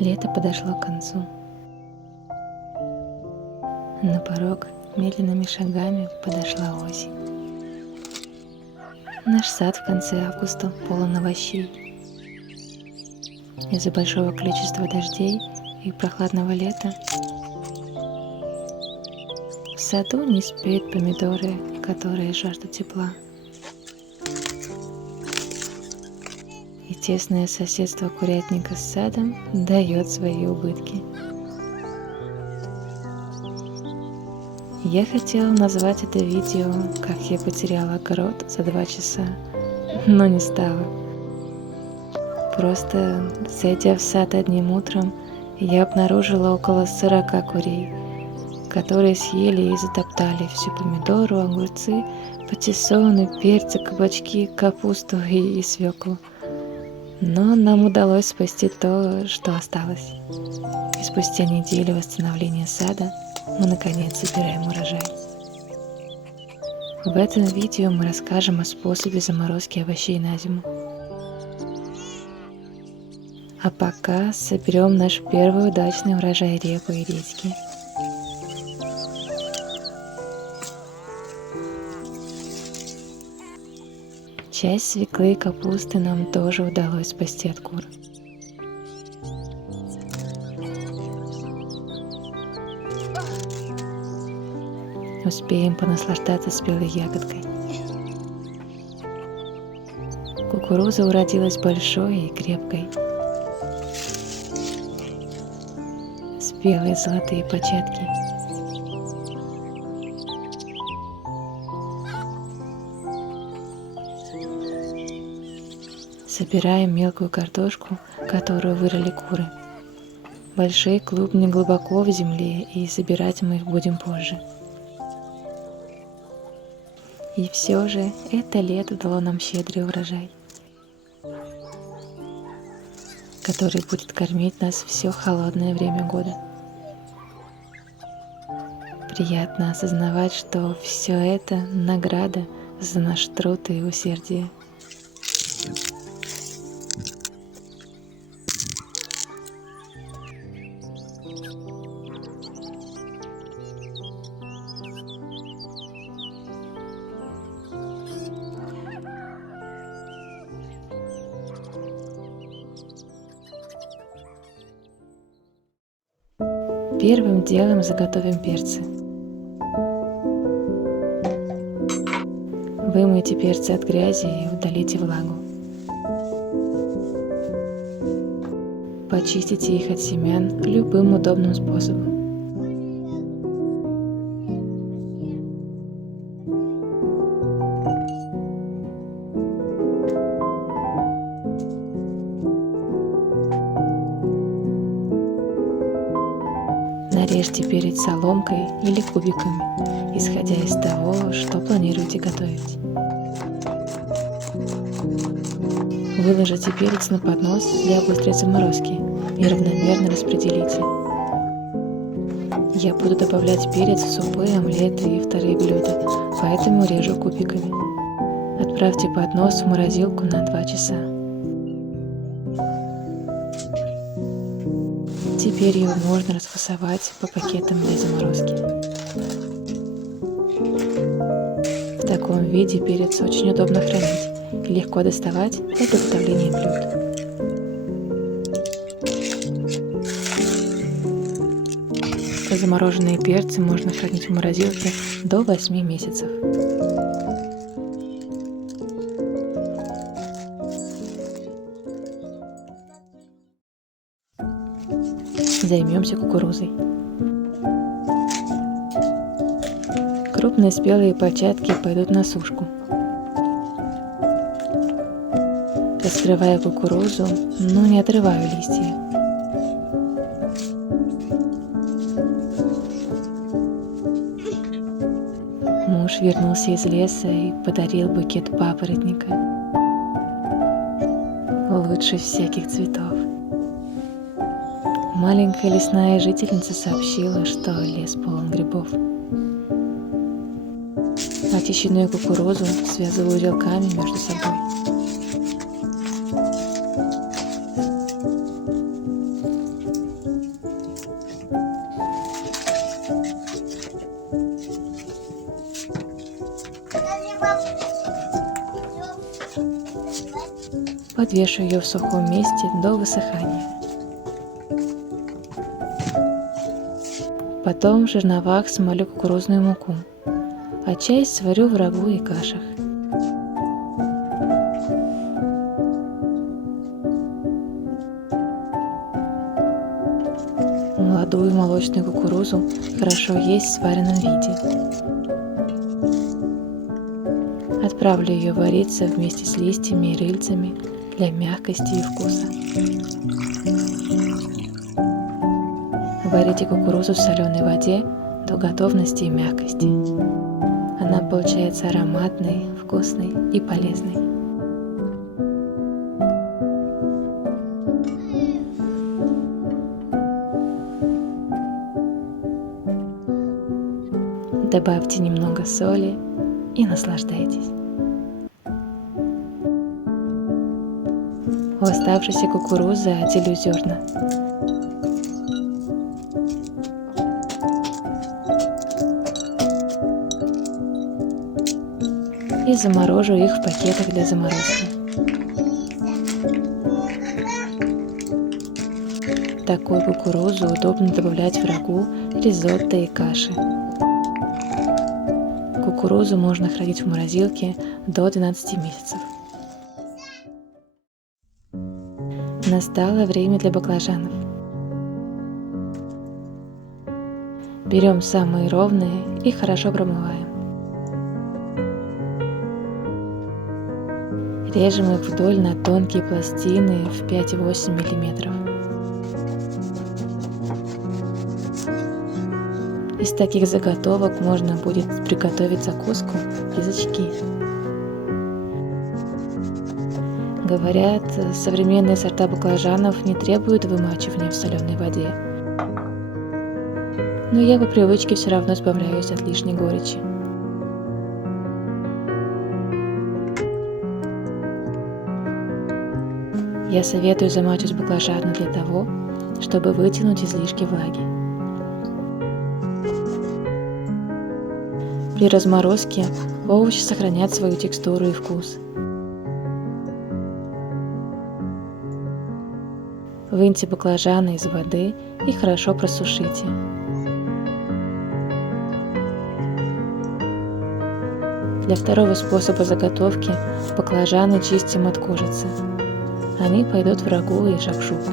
Лето подошло к концу. На порог медленными шагами подошла осень. Наш сад в конце августа полон овощей. Из-за большого количества дождей и прохладного лета в саду не спеют помидоры, которые жаждут тепла. И тесное соседство курятника с садом дает свои убытки. Я хотела назвать это видео, как я потеряла огород за 2 часа, но не стала. Просто, зайдя в сад одним утром, я обнаружила около 40 курей, которые съели и затоптали всю помидору, огурцы, патиссоны, перцы, кабачки, капусту и свеклу. Но нам удалось спасти то, что осталось. И спустя неделю восстановления сада мы наконец собираем урожай. В этом видео мы расскажем о способе заморозки овощей на зиму. А пока соберем наш первый удачный урожай репы и редьки. Часть свеклы и капусты нам тоже удалось спасти от кур. Успеем понаслаждаться спелой ягодкой. Кукуруза уродилась большой и крепкой. Спелые золотые початки. Собираем мелкую картошку, которую вырыли куры. Большие клубни глубоко в земле, и собирать мы их будем позже. И все же это лето дало нам щедрый урожай, который будет кормить нас все холодное время года. Приятно осознавать, что все это награда за наш труд и усердие. Первым делом заготовим перцы. Вымойте перцы от грязи и удалите влагу. Почистите их от семян любым удобным способом. Нарежьте перец соломкой или кубиками, исходя из того, что планируете готовить. Выложите перец на поднос для быстрой заморозки и равномерно распределите. Я буду добавлять перец в супы, омлеты и вторые блюда, поэтому режу кубиками. Отправьте поднос в морозилку на 2 часа. Теперь его можно расфасовать по пакетам для заморозки. В таком виде перец очень удобно хранить и легко доставать для приготовления блюд. Замороженные перцы можно хранить в морозилке до 8 месяцев. Займемся кукурузой. Крупные спелые початки пойдут на сушку. Раскрываю кукурузу, но не отрываю листья. Муж вернулся из леса и подарил букет папоротника. Лучше всяких цветов. Маленькая лесная жительница сообщила, что лес полон грибов. Очищенную кукурузу связываю узелками между собой. подвешу ее в сухом месте до высыхания. Потом в жерновах смолю кукурузную муку, а часть сварю в рагу и кашах. Молодую молочную кукурузу хорошо есть в сваренном виде. Отправлю ее вариться вместе с листьями и рыльцами для мягкости и вкуса. Варите кукурузу в соленой воде до готовности и мягкости. Она получается ароматной, вкусной и полезной. Добавьте немного соли и наслаждайтесь. У оставшейся кукурузы отделю зерна. И заморожу их в пакетах для заморозки. Такую кукурузу удобно добавлять в рагу, ризотто и каши. Кукурузу можно хранить в морозилке до 12 месяцев. Настало время для баклажанов. Берем самые ровные и хорошо промываем. Режем их вдоль на тонкие пластины в 5-8 мм. Из таких заготовок можно будет приготовить закуску язычки. Говорят, современные сорта баклажанов не требуют вымачивания в соленой воде. Но я по привычке все равно избавляюсь от лишней горечи. Я советую замачивать баклажаны для того, чтобы вытянуть излишки влаги. При разморозке овощи сохранят свою текстуру и вкус. Выньте баклажаны из воды и хорошо просушите. Для второго способа заготовки баклажаны чистим от кожицы. Они пойдут в рагу и шакшуку.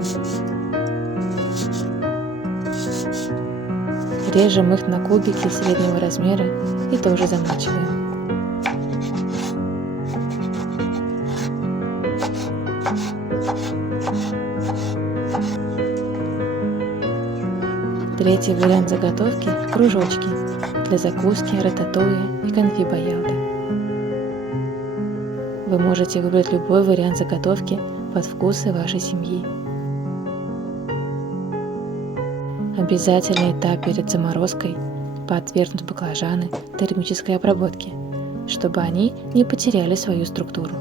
Режем их на кубики среднего размера и тоже замачиваем. Третий вариант заготовки – кружочки для закуски, рататуи и конфи-баялды. Вы можете выбрать любой вариант заготовки под вкусы вашей семьи. Обязательный этап перед заморозкой – подвергнуть баклажаны термической обработке, чтобы они не потеряли свою структуру.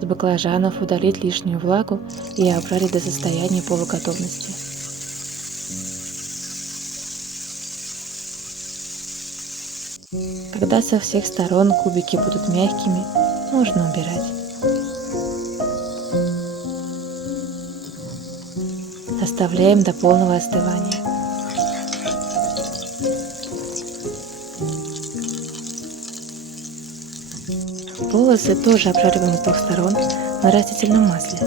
С баклажанов удалить лишнюю влагу и обжарить до состояния полуготовности. Когда со всех сторон кубики будут мягкими, можно убирать. Оставляем до полного остывания. Волосы тоже обжариваем с двух сторон на растительном масле.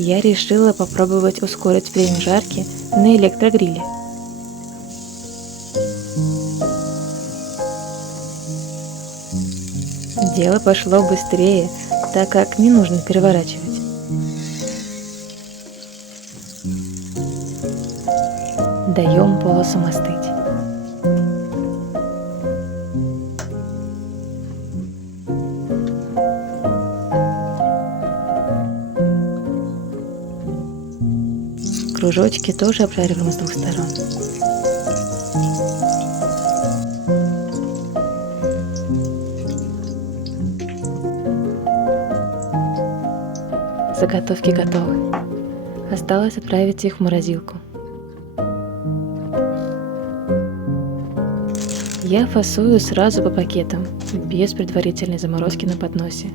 Я решила попробовать ускорить время жарки на электрогриле. Дело пошло быстрее, так как не нужно переворачивать. Даем полосам остыть. Кружочки тоже обжариваем с двух сторон. Заготовки готовы. Осталось отправить их в морозилку. Я фасую сразу по пакетам, без предварительной заморозки на подносе.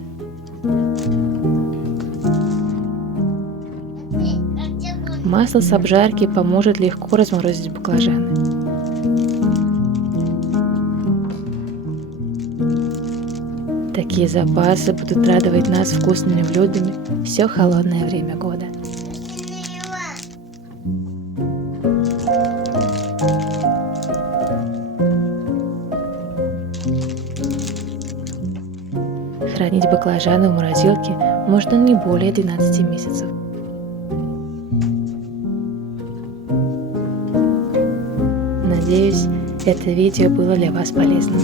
Масло с обжарки поможет легко разморозить баклажаны. Такие запасы будут радовать нас вкусными блюдами все холодное время года. Хранить баклажаны в морозилке можно не более 12 месяцев. Надеюсь, это видео было для вас полезным.